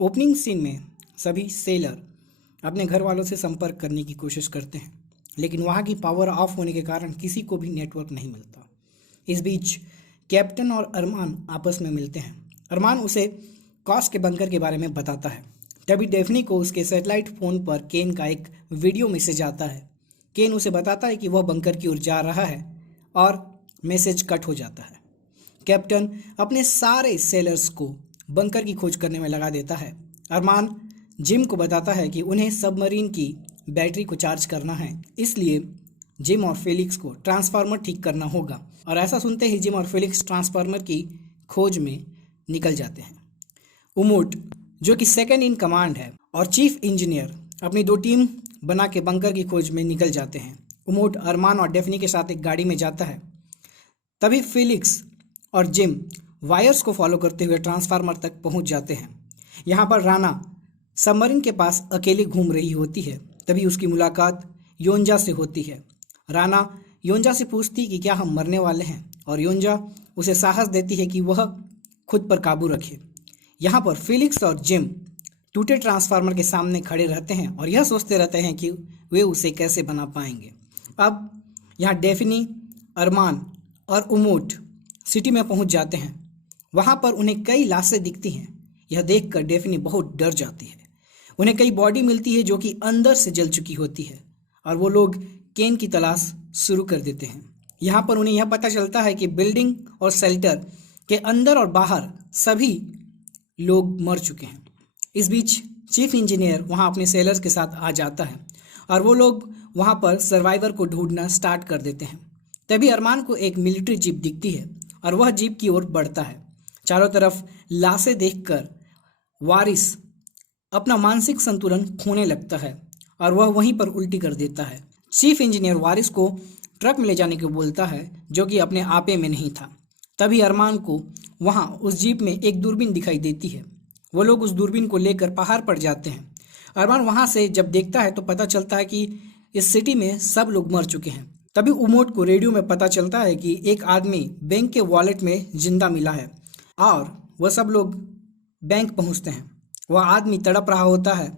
Opening scene में सभी seller अपने घर वालों से संपर्क करने की कोशिश करते हैं, लेकिन वहाँ की पावर ऑफ होने के कारण किसी को भी नेटवर्क नहीं मिलता। इस बीच कैप्टन और अरमान आपस में मिलते हैं। अरमान उसे कॉस्ट के बंकर के बारे में बताता है। तभी डेफनी को उसके सैटेलाइट फ़ोन पर केन का एक वीडियो मैसेज आता है। केन उसे बताता है कि वह बंकर की ओर जा रहा है और मैसेज कट हो जाता है। कैप्टन अपने सारे सेलर्स को बंकर की खोज करने में लगा देता है। अरमान जिम को बताता है कि उन्हें सबमरीन की बैटरी को चार्ज करना है, इसलिए जिम और फेलिक्स को ट्रांसफार्मर ठीक करना होगा। और ऐसा सुनते ही जिम और फेलिक्स ट्रांसफार्मर की खोज में निकल जाते हैं। उमोट जो कि सेकंड इन कमांड है और चीफ इंजीनियर अपनी दो टीम बना के बंकर की खोज में निकल जाते हैं। उमोट अरमान और डेफनी के साथ एक गाड़ी में जाता है। तभी फेलिक्स और जिम वायर्स को फॉलो करते हुए ट्रांसफार्मर तक पहुंच जाते हैं। यहाँ पर राना सबमरीन के पास अकेली घूम रही होती है। तभी उसकी मुलाकात योंजा से होती है। राना योंजा से पूछती कि क्या हम मरने वाले हैं, और योंजा उसे साहस देती है कि वह खुद पर काबू रखे। यहाँ पर फेलिक्स और जिम टूटे ट्रांसफार्मर के सामने खड़े रहते हैं और यह सोचते रहते हैं कि वे उसे कैसे बना पाएंगे। अब यहाँ डेफनी, अरमान और उमोट सिटी में पहुंच जाते हैं। वहां पर उन्हें कई लाशें दिखती हैं। यह देखकर डेफनी बहुत डर जाती है। उन्हें कई बॉडी मिलती है जो कि अंदर से जल चुकी होती है और वो लोग केन की तलाश शुरू कर देते हैं। यहाँ पर उन्हें यह पता चलता है कि बिल्डिंग और शेल्टर के अंदर और बाहर सभी लोग मर चुके हैं। इस बीच चीफ इंजीनियर वहाँ अपने सेलर्स के साथ आ जाता है और वो लोग वहाँ पर सर्वाइवर को ढूंढना स्टार्ट कर देते हैं। तभी अरमान को एक मिलिट्री जीप दिखती है और वह जीप की ओर बढ़ता है। चारों तरफ लाशें देखकर वारिस अपना मानसिक संतुलन खोने लगता है और वह वहीं पर उल्टी कर देता है। चीफ इंजीनियर वारिस को ट्रक में ले जाने को बोलता है, जो कि अपने आपे में नहीं था। तभी अरमान को वहाँ उस जीप में एक दूरबीन दिखाई देती है। वो लोग उस दूरबीन को लेकर पहाड़ पर जाते हैं। अरमान वहाँ से जब देखता है तो पता चलता है कि इस सिटी में सब लोग मर चुके हैं। तभी उमोट को रेडियो में पता चलता है कि एक आदमी बैंक के वॉलेट में जिंदा मिला है और वह सब लोग बैंक पहुंचते हैं। वह आदमी तड़प रहा होता है।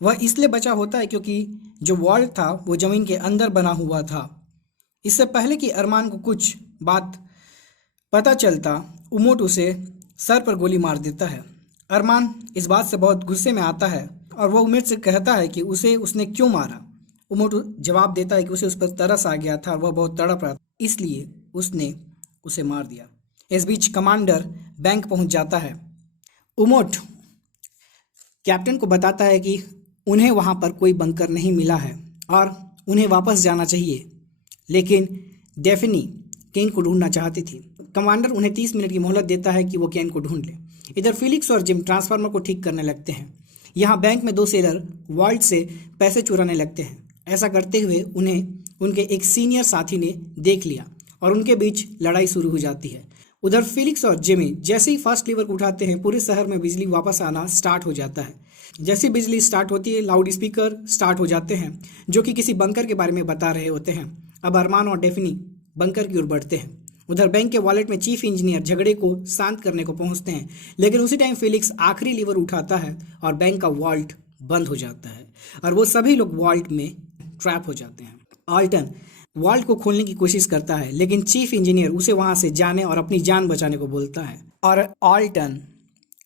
वह इसलिए बचा होता है क्योंकि जो वॉल्ट था वो ज़मीन के अंदर बना हुआ था। इससे पहले कि अरमान को कुछ बात पता चलता, उमोट उसे सर पर गोली मार देता है। अरमान इस बात से बहुत गुस्से में आता है और वह उमेट से कहता है कि उसने क्यों मारा। उमोट जवाब देता है कि उसे उस पर तरस आ गया था और वह बहुत तड़प रहा था, इसलिए उसने उसे मार दिया। इस बीच कमांडर बैंक पहुंच जाता है। उमोट कैप्टन को बताता है कि उन्हें वहां पर कोई बंकर नहीं मिला है और उन्हें वापस जाना चाहिए, लेकिन डेफनी केन को ढूंढना चाहती थी। कमांडर उन्हें 30 मिनट की मोहलत देता है कि वो केन को ढूंढ ले। इधर फिलिक्स और जिम ट्रांसफार्मर को ठीक करने लगते हैं। यहाँ बैंक में दो सेलर वॉल्ट से पैसे चुराने लगते हैं। ऐसा करते हुए उन्हें उनके एक सीनियर साथी ने देख लिया और उनके बीच लड़ाई शुरू हो जाती है। उधर फिलिक्स और जिमी जैसे ही फर्स्ट लीवर को उठाते हैं, पूरे शहर में बिजली वापस आना स्टार्ट हो जाता है। जैसी बिजली स्टार्ट होती है, लाउड स्पीकर स्टार्ट हो जाते हैं जो कि किसी बंकर के बारे में बता रहे होते हैं। अब अरमान और डेफनी बंकर की ओर बढ़ते हैं। उधर बैंक के वॉलेट में चीफ इंजीनियर झगड़े को शांत करने को पहुंचते हैं, लेकिन उसी टाइम फिलिक्स आखिरी लीवर उठाता है और बैंक का वॉल्ट बंद हो जाता है और वो सभी लोग वॉल्ट में ट्रैप हो जाते हैं। आल्टन वॉल्ट को खोलने की कोशिश करता है, लेकिन चीफ इंजीनियर उसे वहां से जाने और अपनी जान बचाने को बोलता है और आल्टन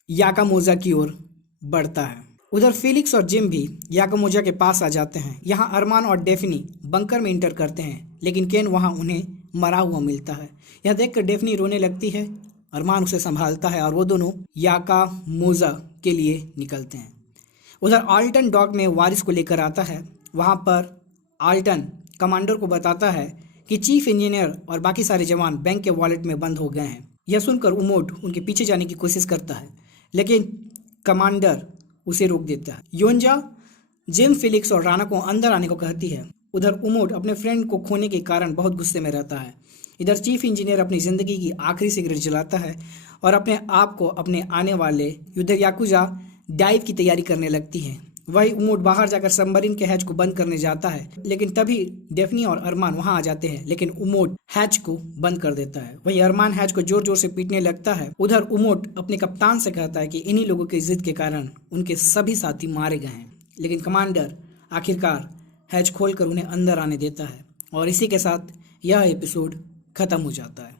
याकामोजा की ओर बढ़ता है। उधर फिलिक्स और जिम भी याकामोजा के पास आ जाते हैं। यहाँ अरमान और डेफनी बंकर में इंटर करते हैं, लेकिन केन वहाँ उन्हें मरा हुआ मिलता है। यह देखकर डेफनी रोने लगती है। अरमान उसे संभालता है और वो दोनों याकामोजा के लिए निकलते हैं। उधर आल्टन डॉग में वारिस को लेकर आता है। वहाँ पर आल्टन कमांडर को बताता है कि चीफ इंजीनियर और बाकी सारे जवान बैंक के वॉलेट में बंद हो गए हैं। यह सुनकर उमोट उनके पीछे जाने की कोशिश करता है, लेकिन कमांडर उसे रोक देता है। योंजा जिम, फिलिक्स और राना को अंदर आने को कहती है। उधर उमोट अपने फ्रेंड को खोने के कारण बहुत गुस्से में रहता है। इधर चीफ इंजीनियर अपनी ज़िंदगी की आखिरी सिगरेट जलाता है और अपने आप को अपने आने वाले युद्ध याकुजा डाइव की तैयारी करने लगती है। वही उमोट बाहर जाकर सबमरीन के हैच को बंद करने जाता है, लेकिन तभी डेफनी और अरमान वहां आ जाते हैं, लेकिन उमोट हैच को बंद कर देता है। वही अरमान हैच को जोर जोर से पीटने लगता है। उधर उमोट अपने कप्तान से कहता है कि इन्हीं लोगों की जिद के कारण उनके सभी साथी मारे गए हैं, लेकिन कमांडर आखिरकार हैच खोलकर उन्हें अंदर आने देता है। और इसी के साथ यह एपिसोड खत्म हो जाता है।